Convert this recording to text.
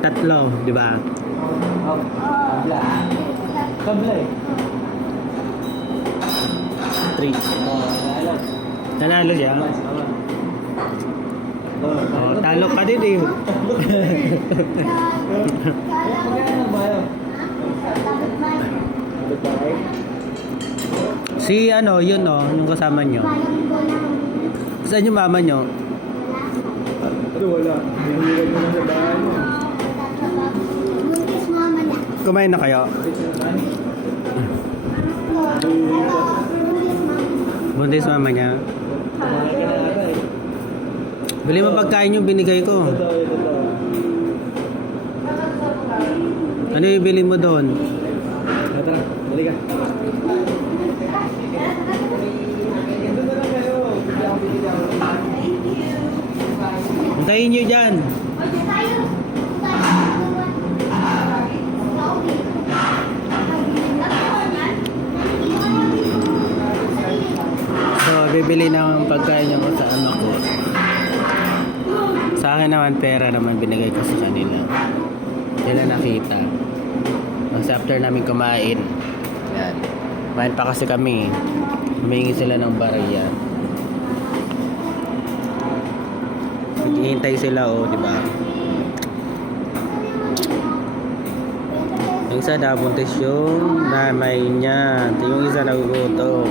Tatlo, di ba? Kabla. Kabla eh. 3. Alam. Nanalo siya? Talo ka din eh. Magkano ba yun? Si ano, yun oh, yung kasama nyo. Saan yung mama nyo? Ito wala. Nahihirap mo na sa bahay mo. Buntis mama niya. Kumain na kayo? Buntis mama niya. Kumain ka na ata eh. Bili mo pagkain yung binigay ko. Totoo. Ano yung bili mo doon? Tara, bali ka. Ito na lang kayo. Hintayin nyo dyan. So, bibili ng pagkain niya ko sa anak ko. Sa akin naman, pera naman binigay ko sa kanila. Sila nakita. Tapos after namin kumain, yan. Kumain pa kasi kami. Humingi sila ng barya. Naghihintay sila, oh, di ba? Yung isa nabuntis yung nanay niya. Yung isa nagugutom.